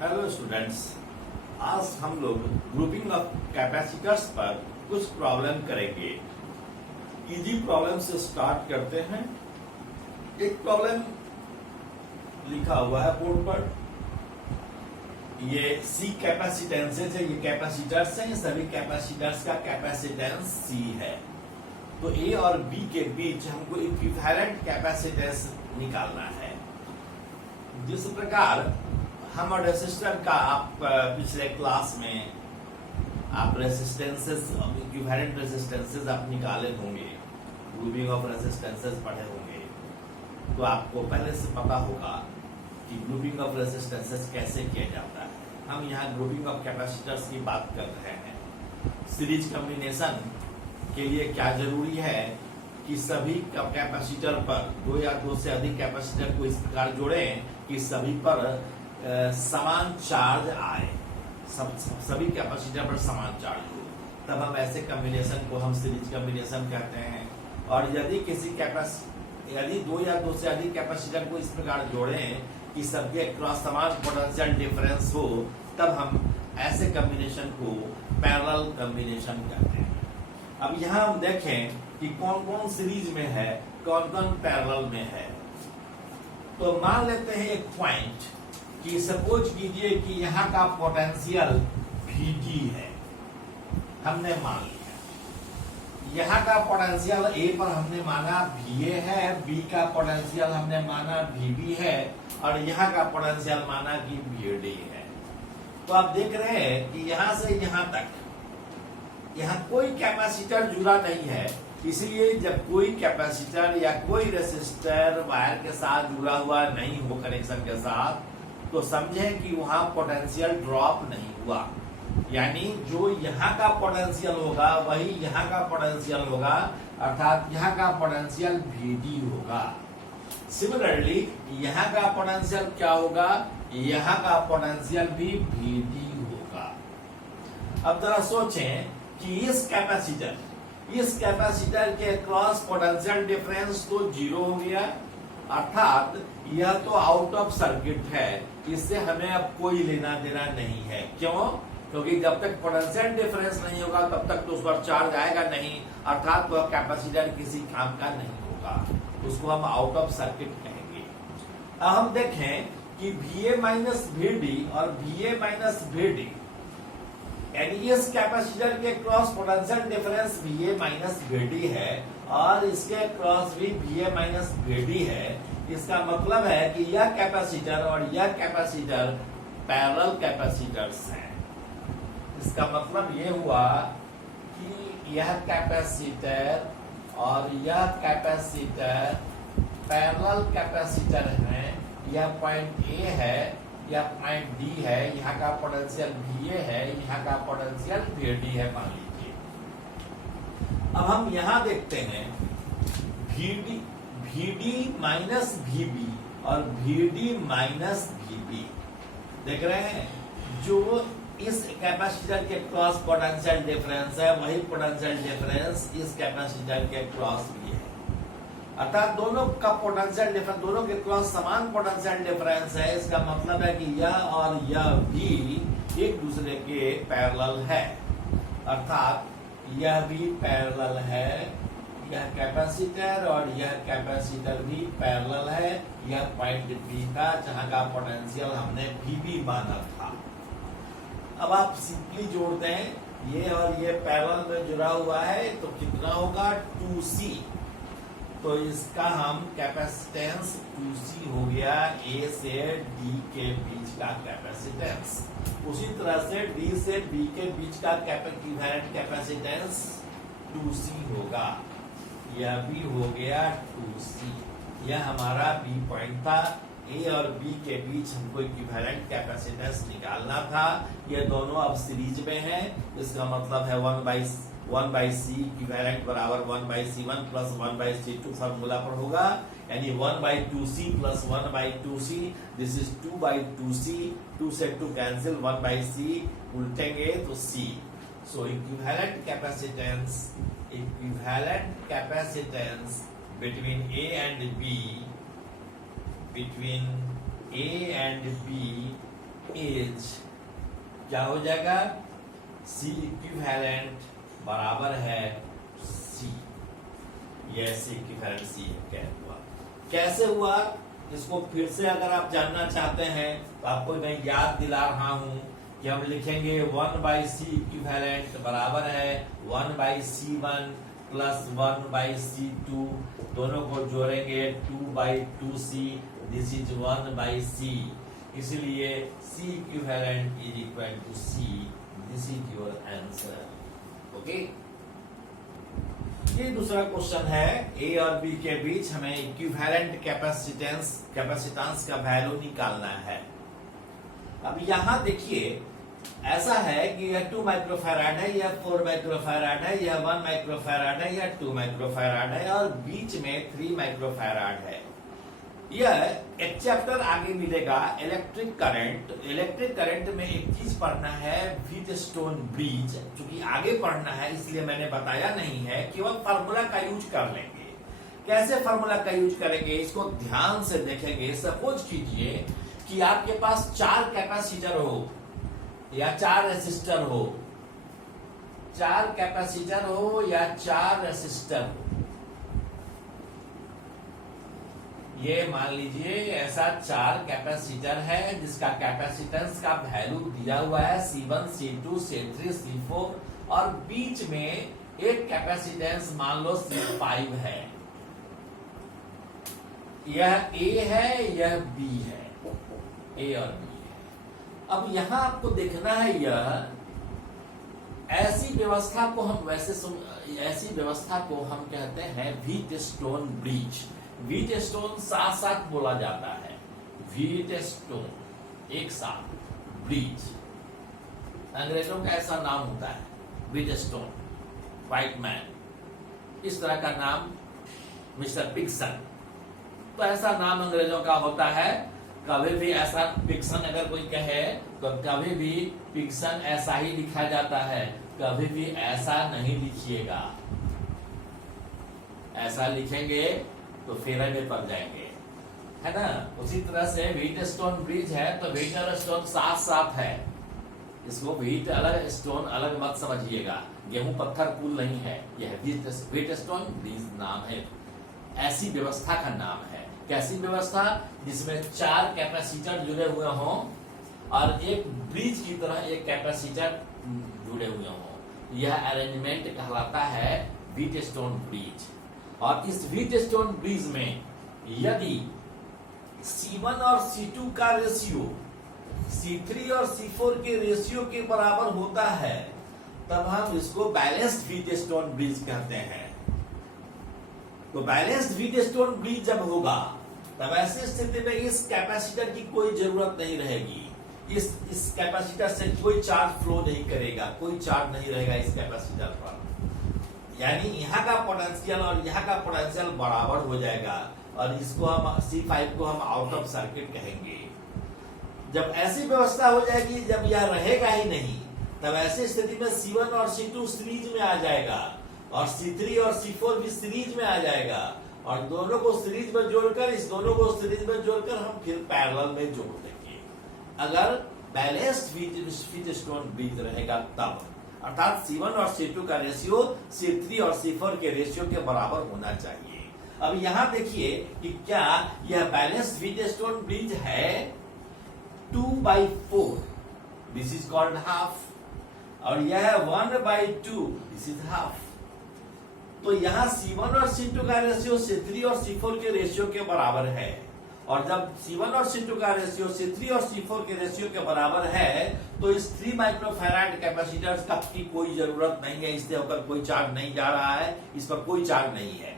Hello students, आज हम लोग ग्रुपिंग ऑफ कैपेसिटर्स पर कुछ प्रॉब्लम करेंगे। इजी प्रॉब्लम से स्टार्ट करते हैं। एक प्रॉब्लम लिखा हुआ है बोर्ड पर। ये सी कैपेसिटेंसेज है, ये कैपेसिटर्स हैं। सभी कैपेसिटर्स का कैपेसिटेंस सी है। तो ए और बी के बीच हमको इक्विवेलेंट कैपेसिटेंस निकालना है। जिस प्रकार हम रेसिस्टर का आप पिछले क्लास में आप रेसिस्टेंसेस, इक्विवेलेंट रेसिस्टेंसेस आप निकाले होंगे, ग्रुपिंग ऑफ रेसिस्टेंसेस पढ़े होंगे, तो आपको पहले से पता होगा कि ग्रुपिंग ऑफ रेसिस्टेंसेस कैसे किया जाता है। हम यहाँ ग्रुपिंग ऑफ कैपेसिटर्स की बात कर रहे हैं। सीरीज कॉम्बिनेशन के लिए क्या जरूरी है कि सभी कैपेसिटर पर दो या दो से अधिक कैपेसिटर को इस प्रकार जोड़ें कि सभी पर समान चार्ज आए, सभी कैपेसिटर पर समान चार्ज हो, तब हम ऐसे कॉम्बिनेशन को हम सीरीज कॉम्बिनेशन कहते हैं। और यदि दो या दो से अधिक कैपेसिटर को इस प्रकार जोड़ें कि सबके क्रॉस समान पोटेंशियल डिफरेंस हो, तब हम ऐसे कॉम्बिनेशन को पैरेलल कॉम्बिनेशन कहते हैं। अब यहाँ हम देखें कि कौन कौन सीरीज में है, कौन कौन पैरेलल में है। तो मान लेते हैं एक पॉइंट कि सपोज कीजिए कि यहाँ का पोटेंशियल Vd है, हमने मान लिया। यहाँ का पोटेंशियल A पर हमने माना Va है, B का पोटेंशियल हमने माना Vb है, और यहाँ का पोटेंशियल माना कि Vd है। तो आप देख रहे हैं कि यहाँ से यहाँ तक यहाँ कोई कैपेसिटर जुड़ा नहीं है। इसलिए जब कोई कैपेसिटर या कोई रेसिस्टर वायर के साथ जुड़ा हुआ नहीं हो कनेक्शन के साथ, तो समझें कि वहां पोटेंशियल ड्रॉप नहीं हुआ। यानी जो यहाँ का पोटेंशियल होगा वही यहाँ का पोटेंशियल होगा, अर्थात यहाँ का पोटेंशियल Vd होगा। सिमिलरली यहाँ का पोटेंशियल क्या होगा, यहाँ का पोटेंशियल भी Vd होगा। अब जरा सोचें कि इस कैपेसिटर के क्रॉस पोटेंशियल डिफरेंस तो जीरो हो गया, अर्थात यह तो आउट ऑफ सर्किट है। इससे हमें अब कोई लेना देना नहीं है। क्यों? क्योंकि जब तक पोटेंशियल डिफरेंस नहीं होगा तब तक तो उस पर चार्ज आएगा नहीं, अर्थात वह कैपेसिटर किसी काम का नहीं होगा। उसको हम आउट ऑफ सर्किट कहेंगे। अब हम देखें कि Va माइनस Vd और Va माइनस Vd, यानी इस कैपेसिटर के cross potential difference Va minus Vd है और इसके क्रॉस भी Va माइनस Vd है। इसका मतलब है कि यह कैपेसिटर और यह कैपेसिटर पैरेलल कैपेसिटर्स हैं। इसका मतलब ये हुआ कि यह कैपेसिटर और यह कैपेसिटर पैरेलल कैपेसिटर हैं। यह पॉइंट A है, यह पॉइंट D है, यहाँ का पोटेंशियल Va है, यहाँ का पोटेंशियल Vd है, मान लीजिए। अब हम यहाँ देखते हैं Vd माइनस Vb और Vd माइनस Vb, देख रहे हैं। जो इस कैपेसिटर के क्रॉस पोटेंशियल डिफरेंस है वही पोटेंशियल डिफरेंस इस कैपेसिटर के क्रॉस भी है, अर्थात दोनों का पोटेंशियल डिफरेंस, दोनों के क्रॉस समान पोटेंशियल डिफरेंस है। इसका मतलब है कि यह और यह भी एक दूसरे के पैरेलल है, अर्थात यह भी पैरेलल है। यह कैपेसिटर और यह कैपेसिटर भी पैरेलल है। यह पॉइंट B का, जहां का पोटेंशियल हमने Vb माना था। अब आप सिंपली जोड़ते हैं, ये और ये पैरेलल में जुड़ा हुआ है, तो कितना होगा 2C। तो इसका हम कैपेसिटेंस 2C हो गया, A से D के बीच का कैपेसिटेंस। उसी तरह से D से B के बीच का इक्विवेलेंट कैपेसिटेंस 2C होगा। यह भी हो गया 2C। यह हमारा B पॉइंट था। A और B के बीच हमको इक्विवेलेंट कैपेसिटेंस निकालना था। ये दोनों अब सीरीज में हैं। इसका मतलब है 1/C इक्विवेलेंट बराबर 1/C1 प्लस 1/C2 फार्मूला पर होगा, यानी 1/2C plus 1/2C। This is 2/2C। 2 से 2 कैंसिल, 1/C उल्टेंगे तो C। So equivalent capacitance between A and B is क्या हो जाएगा, सी इक्विवेलेंट बराबर है सी, यह सी इक्विवेलेंट सी क्या हुआ, कैसे हुआ इसको फिर से अगर आप जानना चाहते हैं तो आपको मैं याद दिला रहा हूं कि हम लिखेंगे 1/c इक्विवेलेंट बराबर है 1/c1 प्लस 1/c2, दोनों को जोड़ेंगे 2/2c, दिस इज 1/c, इसलिए c equivalent is equal to c, this is your answer. Okay, ये दूसरा क्वेश्चन है, ए और बी के बीच हमें इक्विवेलेंट कैपेसिटेंस का वैल्यू निकालना है। अब यहां देखिए ऐसा है कि यह 2 माइक्रोफैराड है, यह 4 माइक्रोफैराड है, यह 1 माइक्रोफैराड है, यह 2 माइक्रोफैराड है और बीच में 3 माइक्रोफैराड है। यह एक चैप्टर आगे मिलेगा इलेक्ट्रिक करंट। इलेक्ट्रिक करंट में एक चीज पढ़ना है, व्हीटस्टोन ब्रिज, क्योंकि आगे पढ़ना है इसलिए मैंने बताया नहीं है, केवल फार्मूला का यूज कर लेंगे। कैसे फार्मूला का यूज करेंगे इसको ध्यान से देखेंगे। सपोज कीजिए कि आपके पास 4 कैपेसिटर हो या 4 रेसिस्टर हो, 4 कैपेसिटर हो या 4 रेसिस्टर हो, ये मान लीजिए ऐसा 4 कैपेसिटर है जिसका कैपेसिटेंस का वैल्यू दिया हुआ है C1 C2 C3 C4 और बीच में एक कैपेसिटेंस मान लो C5 है। यह A है, यह B है, A और B है। अब यहां आपको देखना है, यह ऐसी व्यवस्था को हम ऐसी व्यवस्था को हम कहते हैं व्हीटस्टोन ब्रिज। व्हीटस्टोन साथ साथ बोला जाता है, व्हीटस्टोन एक साथ, ब्रिज अंग्रेजों का ऐसा नाम होता है, व्हीटस्टोन, व्हाइट मैन, इस तरह का नाम मिस्टर पिक्सन, तो ऐसा नाम अंग्रेजों का होता है। कभी भी ऐसा पिक्सन अगर कोई कहे तो कभी भी पिक्सन ऐसा ही लिखा जाता है, कभी भी ऐसा नहीं लिखिएगा, ऐसा लिखेंगे तो फेरे में पड़ जाएंगे, है ना। उसी तरह से व्हीटस्टोन ब्रिज है तो व्हीटस्टोन साथ साथ है, इसको व्हीट अलग स्टोन अलग मत समझिएगा, गेहूं पत्थर पुल नहीं है, यह व्हीटस्टोन ब्रिज नाम है, ऐसी व्यवस्था का नाम है। कैसी व्यवस्था, जिसमें 4 कैपेसिटर जुड़े हुए हों और एक ब्रिज की तरह एक कैपेसिटर जुड़े हुए हों, यह अरेंजमेंट कहलाता है व्हीटस्टोन ब्रिज। और इस व्हीटस्टोन ब्रिज में यदि C1 और C2 का रेशियो C3 और C4 के रेशियो के बराबर होता है तब हम इसको बैलेंस्ड व्हीटस्टोन ब्रिज कहते हैं। तो बैलेंस्ड व्हीटस्टोन ब्रिज जब होगा तब ऐसी स्थिति में इस कैपेसिटर की कोई जरूरत नहीं रहेगी, इस कैपेसिटर से कोई चार्ज फ्लो नहीं करेगा, कोई चार्ज नहीं रहेगा इस कैपेसिटर पर, यानी यहाँ का पोटेंशियल और यहाँ का पोटेंशियल बराबर हो जाएगा और इसको हम C5 को हम आउट ऑफ सर्किट कहेंगे। जब ऐसी व्यवस्था हो जाएगी, जब यह रहेगा ही नहीं, तब ऐसी स्थिति में C1 और C2 सीरीज में आ जाएगा और C3 और C4 भी सीरीज में आ जाएगा और दोनों को सीरीज में जोड़कर, इस दोनों को सीरीज में जोड़कर हम फिर पैरेलल में जोड़ देंगे, अगर बैलेंस्ड व्हीटस्टोन ब्रिज रहेगा तब, अर्थात C1 और C2 का रेशियो C3 और C4 के रेशियो के बराबर होना चाहिए। अब यहां देखिए कि क्या यह बैलेंस्ड व्हीटस्टोन ब्रिज है 2/4, दिस इज कॉल्ड हाफ, और यह 1/2, दिस इज हाफ। तो यहां C1 और C2 का रेशियो C3 और C4 के रेशियो के बराबर है, और जब C1 और C2 का रेशियो C3 और C4 के रेशियो के बराबर है तो इस 3 माइक्रोफैराड कैपेसिटर्स का की कोई जरूरत नहीं है, इससे होकर कोई चार्ज नहीं जा रहा है, इस पर कोई चार्ज नहीं है,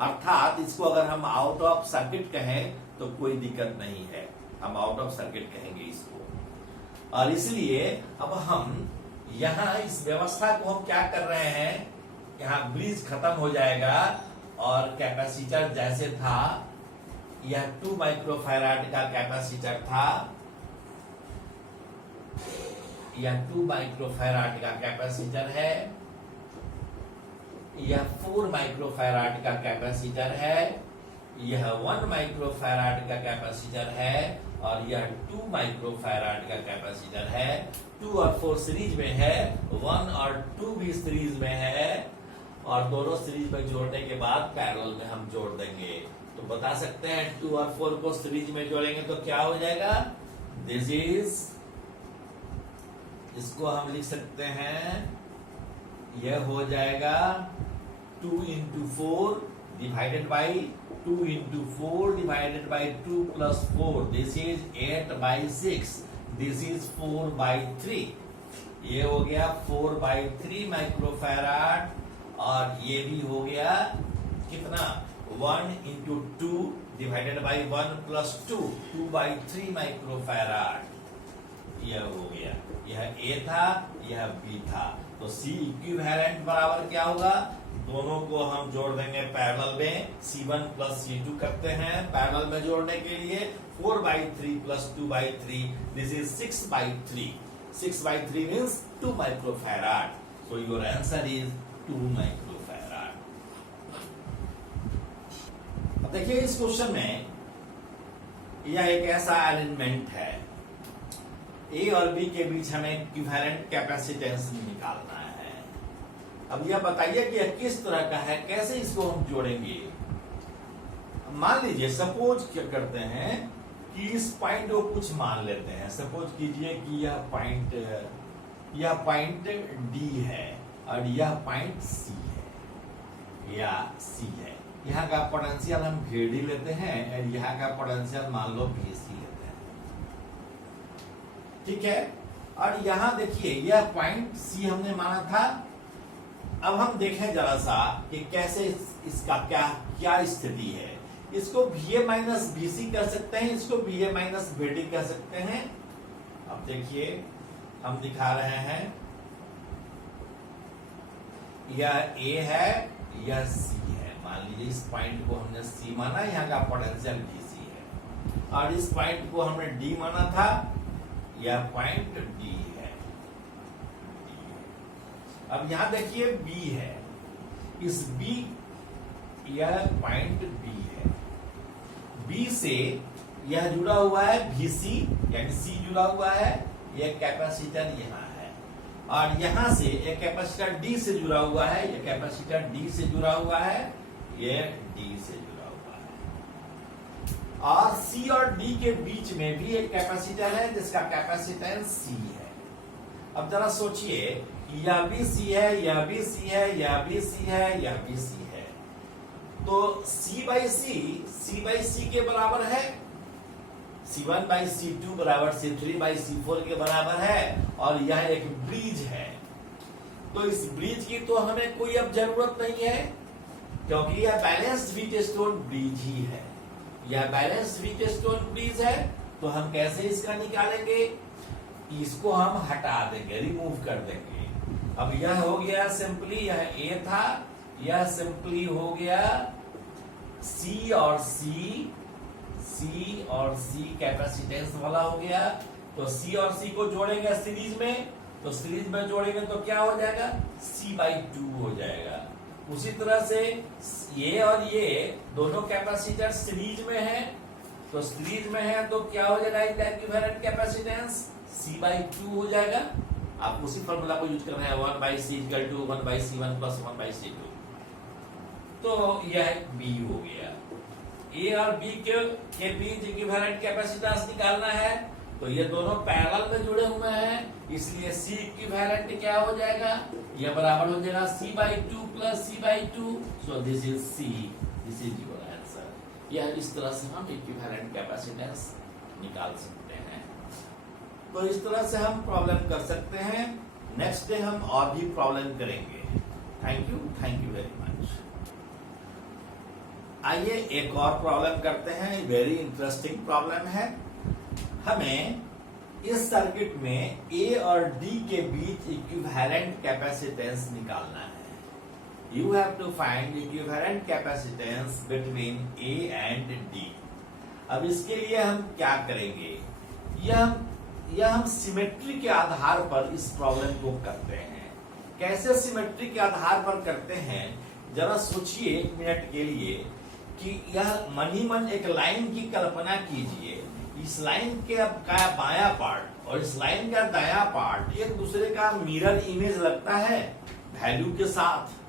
अर्थात इसको अगर हम आउट ऑफ सर्किट कहें तो कोई दिक्कत नहीं है, हम आउट ऑफ सर्किट कहेंगे इसको। और इसलिए अब हम यहाँ इस व्यवस्था को हम क्या कर रहे हैं, यहाँ ब्रिज खत्म हो जाएगा और कैपेसिटर जैसे था, यह 2 माइक्रोफैराड का कैपेसिटर था, यह 2 माइक्रोफैराड का कैपेसिटर है, यह 4 माइक्रोफैराड का कैपेसिटर है, यह 1 माइक्रोफैराड का कैपेसिटर है और यह 2 माइक्रोफैराड का कैपेसिटर है। 2 और 4 सीरीज में है, 1 और 2 भी सीरीज में है, और दोनों सीरीज में जोड़ने के बाद पैरेलल में हम जोड़ देंगे। तो बता सकते हैं 2 और 4 को सीरीज में जोड़ेंगे तो क्या हो जाएगा, दिस इज, इसको हम लिख सकते हैं, यह हो जाएगा 2 into 4 divided by 2 into 4 divided by 2 plus 4. This is 8 by 6. This is 4 by 3. ये हो गया 4 by 3 माइक्रोफैराड, और ये भी हो गया कितना, 1 into 2 divided by 1 plus 2, 2 by 3 microfarad. यह हो गया, यह A था, यह B था। तो C इक्विवेलेंट बराबर क्या होगा, दोनों को हम जोड़ देंगे पैरेलल में, C1 प्लस C2 करते हैं पैरेलल में जोड़ने के लिए, 4/3 plus 2/3, this is 6/3। 6/3 means 2 microfarad. So your answer is 2 microfarad. अब देखिए इस क्वेश्चन में यह एक ऐसा अरेंजमेंट है, ए और बी के बीच हमें इक्विवेलेंट कैपेसिटेंस निकालना है। अब यह बताइए कि यह किस तरह का है, कैसे इसको हम जोड़ेंगे। मान लीजिए, सपोज क्या करते हैं कि इस पॉइंट को कुछ मान लेते हैं। सपोज कीजिए कि यह पॉइंट डी है और यह पॉइंट सी है, या सी है। यहाँ का पोटेंशियल हम VD लेते हैं और यहाँ का पोटेंशियल मान लो VC लेते हैं, ठीक है। और यहाँ देखिए यह पॉइंट सी हमने माना था। अब हम देखें जरा सा कि कैसे इसका क्या स्थिति है। इसको VA माइनस BC कर सकते हैं, इसको VA माइनस VD कर सकते हैं। अब देखिए हम दिखा रहे हैं, यह A है, यह C है। मान लीजिए इस पॉइंट को हमने C माना, यहाँ का पोटेंशियल BC है, और इस पॉइंट को हमने D माना था, यह पॉइंट D है। अब यहां देखिए B है, इस B, यह पॉइंट B है। B से यह जुड़ा हुआ है VC, यानी C जुड़ा हुआ है, यह कैपेसिटर यहाँ है, और यहां से एक कैपेसिटर D से जुड़ा हुआ है, यह कैपेसिटर D से जुड़ा हुआ है, यह D से जुड़ा हुआ है, और C और D के बीच में भी एक कैपेसिटर है जिसका कैपेसिटेंस C है। अब जरा सोचिए, यह भी C है, यह भी C है, यह भी C है, यह भी C है, तो C/C के बराबर है, C1/C2 बराबर C3/C4 के बराबर है, और यह एक ब्रिज है। तो इस ब्रिज की तो हमें कोई अब जरूरत नहीं है, क्योंकि यह बैलेंस्ड व्हीटस्टोन ब्रिज ही है। यह बैलेंस्ड व्हीटस्टोन ब्रिज है, तो हम कैसे इसका निकालेंगे, इसको हम हटा देंगे, रिमूव कर देंगे। अब यह हो गया सिंपली, यह A था, यह सिंपली हो गया C और C कैपेसिटेंस वाला हो गया। तो C और C को जोड़ेंगे सीरीज में, तो सीरीज में जोड़ेंगे तो क्या हो जाएगा, C/2 हो जाएगा। उसी तरह से ये और ये दोनों कैपेसिटर सीरीज में है, तो सीरीज में है तो क्या हो जाएगा, इक्विवेलेंट कैपेसिटेंस C/2 हो जाएगा। आप उसी फॉर्मूला को यूज कर रहे हैं, 1/C = 1/C1 + 1/C2। तो यह B हो गया। A और B के बीच इक्विवेलेंट कैपेसिटेंस निकालना है, तो ये दोनों पैरेलल में जुड़े हुए हैं, इसलिए C इक्विवेलेंट क्या हो जाएगा, यह बराबर हो जाएगा C/2 + C/2। So this is C, this is your answer. यह इस तरह से हम इक्विवेलेंट कैपेसिटेंस निकाल सकते हैं। तो इस तरह से हम प्रॉब्लम कर सकते हैं। नेक्स्ट डे हम और भी प्रॉब्लम करेंगे। Thank you very much. आइए एक और प्रॉब्लम करते हैं, वेरी इंटरेस्टिंग प्रॉब्लम है। हमें इस सर्किट में A और D के बीच इक्विवेलेंट कैपेसिटेंस निकालना है। You have to find equivalent capacitance between A and D। अब इसके लिए हम क्या करेंगे, यह हम सिमेट्री के आधार पर इस प्रॉब्लम को करते हैं। कैसे सिमेट्री के आधार पर करते हैं, जरा सोचिए 1 मिनट के लिए कि यह मन ही मन एक लाइन की कल्पना कीजिए। इस लाइन के का बाया पार्ट और इस लाइन का दाया पार्ट एक दूसरे का मिरर इमेज लगता है वैल्यू के साथ।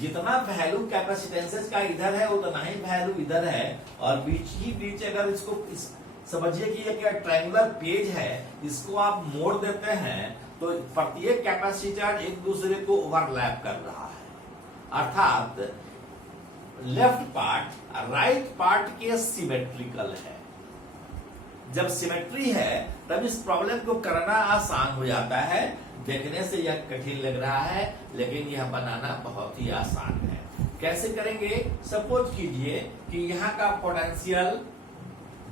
जितना वैल्यू कैपेसिटेंसेस का इधर है उतना ही वैल्यू इधर है, और बीच ही बीच अगर इसको समझिए कि ये क्या ट्रायंगुलर पेज है, इसको आप मोड़ देते हैं तो प्रत्येक कैपेसिटर एक दूसरे को ओवरलैप कर रहा है, अर्थात लेफ्ट पार्ट राइट पार्ट के सिमेट्रिकल है। जब सिमेट्री है तब इस प्रॉब्लम को करना आसान हो जाता है। देखने से यह कठिन लग रहा है लेकिन यह बनाना बहुत ही आसान है। कैसे करेंगे? सपोज कीजिए कि यहाँ का पोटेंशियल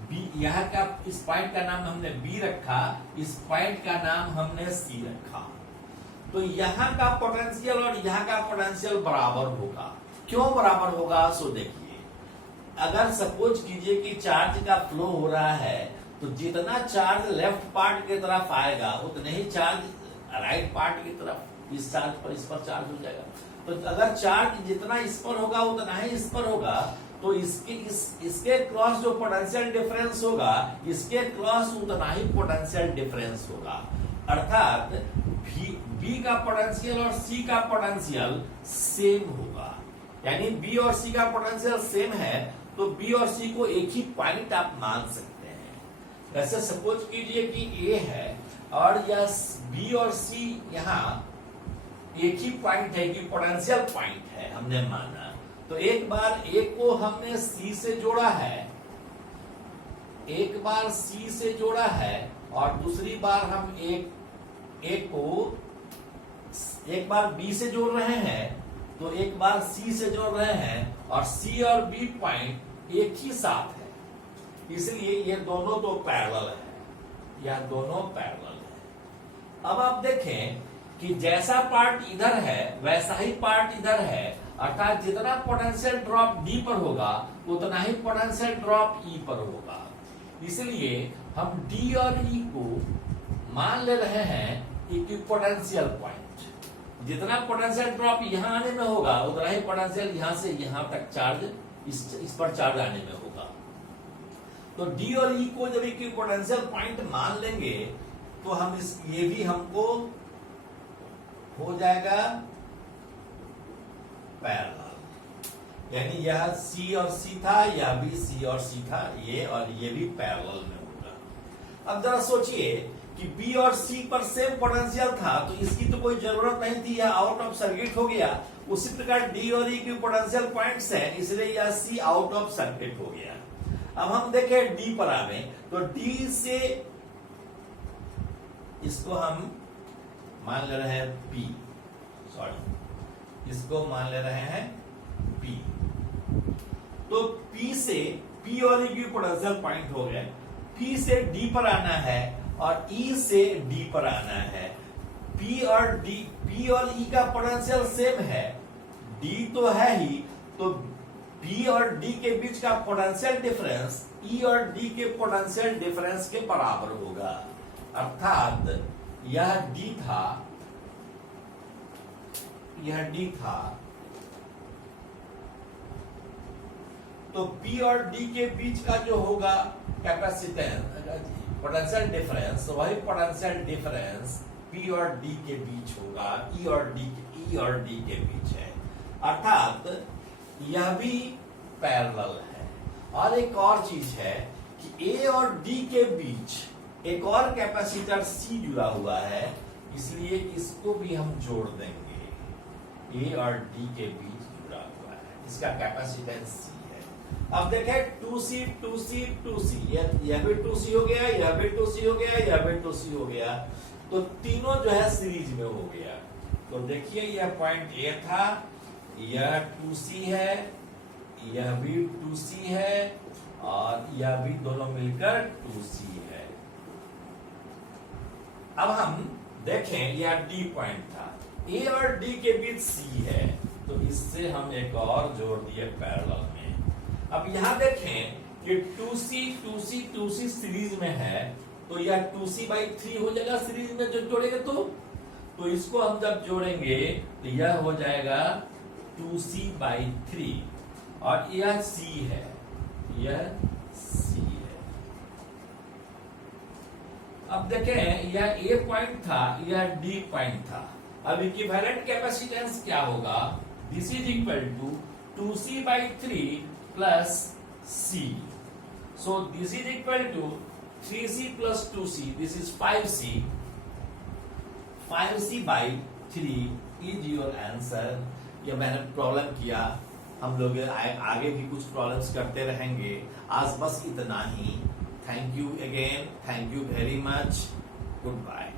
बी, यहाँ का इस पॉइंट का नाम हमने बी रखा, इस पॉइंट का नाम हमने सी रखा, तो यहाँ का पोटेंशियल और यहाँ का पोटेंशियल बराबर होगा। क्यों बराबर होगा? सो देखिए, अगर सपोज कीजिए कि चार्ज का फ्लो हो रहा है तो जितना चार्ज लेफ्ट पार्ट की तरफ आएगा उतने ही चार्ज राइट पार्ट की तरफ इस चार्ज पर इस पर चार्ज हो जाएगा। तो अगर चार्ज जितना इस पर होगा उतना ही इस पर होगा, तो इसके क्रॉस जो पोटेंशियल डिफरेंस होगा इसके क्रॉस उतना ही पोटेंशियल डिफरेंस होगा। अर्थात बी का पोटेंशियल और सी का पोटेंशियल सेम होगा। यानी बी और सी का पोटेंशियल सेम है तो बी और सी को एक ही पॉइंट आप मान सकते हैं। ऐसे सपोज कीजिए कि ए है और यह बी और सी यहाँ एक ही पॉइंट है कि पोटेंशियल पॉइंट है हमने माना, तो एक बार ए को हमने सी से जोड़ा है, एक बार सी से जोड़ा है और दूसरी बार हम एक बार बी से जोड़ रहे हैं तो एक बार सी से जोड़ रहे हैं, और सी और बी पॉइंट एक ही साथ है, इसलिए ये दोनों तो पैरेलल है, यह दोनों पैरेलल है। अब आप देखें कि जैसा पार्ट इधर है वैसा ही पार्ट इधर है, अर्थात जितना पोटेंशियल ड्रॉप डी पर होगा उतना ही पोटेंशियल ड्रॉप ई पर होगा। इसलिए हम डी और ई को मान ले रहे हैं इक्विपोटेंशियल पॉइंट। जितना पोटेंशियल ड्रॉप यहां आने में होगा उतना ही पोटेंशियल यहां से यहां तक चार्ज इस पर चार्ज आने में होगा। तो डी और ई को जब इक्विपोटेंशियल पॉइंट मान लेंगे तो हम ये भी हमको हो जाएगा पैरेलल, यानी यह सी और सी था, यह भी सी और सी था, ये और ये भी पैरेलल में होगा। अब जरा सोचिए कि बी और सी पर सेम पोटेंशियल था तो इसकी तो कोई जरूरत नहीं थी, यह आउट ऑफ सर्किट हो गया। उसी प्रकार डी और ई की पोटेंशियल पॉइंट्स हैं, इसलिए यह सी आउट ऑफ सर्किट हो गया। अब हम देखें डी पर आवे तो डी से इसको हम मान ले रहे हैं पी, सॉरी इसको मान ले रहे हैं पी, तो पी से पी और ई की पोटेंशियल पॉइंट हो गए। पी से डी पर आना है और ई से डी पर आना है। पी और ई का पोटेंशियल सेम है, डी तो है ही, तो पी और डी के बीच का पोटेंशियल डिफरेंस ई और डी के पोटेंशियल डिफरेंस के बराबर होगा। अर्थात यह डी था, यह डी था, तो पी और डी के बीच का जो होगा कैपेसिटेंस पोटेंशियल डिफरेंस, वही पोटेंशियल डिफरेंस पी और डी के बीच होगा, ई और डी के बीच है। अर्थात यह भी पैरेलल है। और एक और चीज है कि ए और डी के बीच एक और कैपेसिटर सी जुड़ा हुआ है, इसलिए इसको भी हम जोड़ देंगे। ए और डी के बीच जुड़ा हुआ है, इसका कैपेसिटेंस सी है। अब देखें 2C 2C 2C, यह भी 2C हो गया, यह भी 2C हो गया, यह भी 2C हो गया, तो तीनों जो है सीरीज में हो गया। तो देखिए यह पॉइंट ए था, यह 2C है, यह भी 2C है और यह भी दोनों मिलकर 2C है। अब हम देखें यह डी पॉइंट था, ए और डी के बीच सी है, तो इससे हम एक और जोड़ दिए पैरेलल में। अब यहां देखें कि 2C सीरीज में है, तो यह 2C/3 हो जाएगा सीरीज में जो जोड़ेंगे तो इसको हम जब जोड़ेंगे तो यह हो जाएगा 2C/3 और यह C है, यह C है। अब देखें यह ए पॉइंट था, यह डी पॉइंट था। अब इक्विवेलेंट कैपेसिटेंस क्या होगा? This is equal to 2c/3 plus c। So this is equal to 3c plus 2c, this is 5c। 5c/3 is your answer. ये मैंने प्रॉब्लम किया, हम लोग आगे भी कुछ प्रॉब्लम्स करते रहेंगे। आज बस इतना ही। Thank you again, thank you very much, good bye.